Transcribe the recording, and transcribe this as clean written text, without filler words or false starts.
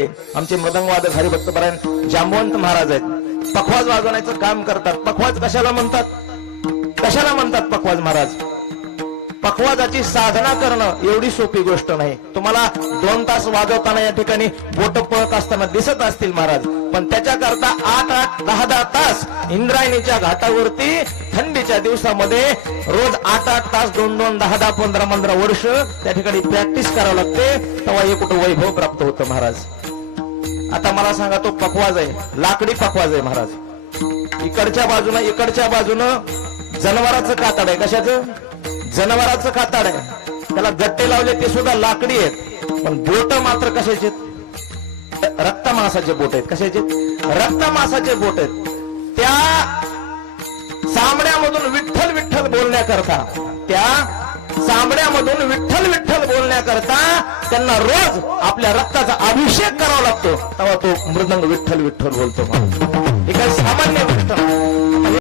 आमचे मृदंगवादक हरिभक्त परायण जांबवंत महाराज आहेत. पखवाज वाजवण्याचं काम करतात. पखवाज कशाला म्हणतात? कशाला म्हणतात पखवाज महाराज? पखवाजाची साधना करणं एवढी सोपी गोष्ट नाही. तुम्हाला 2 तास वाजवताना या ठिकाणी बोट पळत असताना दिसत असतील महाराज, पण त्याच्याकरता 8-8, 10-10 तास इंद्रायणीच्या घाटावरती थंडीच्या दिवसामध्ये रोज 8-8 तास 2-2, 10-10, 15-15 वर्ष त्या ठिकाणी प्रॅक्टिस करावं लागते. तेव्हा हे कुठं वैभव प्राप्त होतं महाराज. आता मला सांगा, तो पखवाज आहे, लाकडी पखवाज आहे महाराज. इकडच्या बाजूनं जनावराचं कातड आहे. कशाचं? जनावराचं कातड आहे. त्याला गट्टे लावले ते सुद्धा लाकडी आहेत, पण बोट मात्र कशाचे? रक्त मांसाचे बोट आहेत. कशाचे? रक्त मांसाचे बोट आहेत. त्या चामड्यामधून विठ्ठल विठ्ठल बोलण्याकरता, त्यांना रोज आपल्या रक्ताचा अभिषेक करावा लागतो. तेव्हा तो मृदंग विठ्ठल विठ्ठल बोलतो. ही काही सामान्य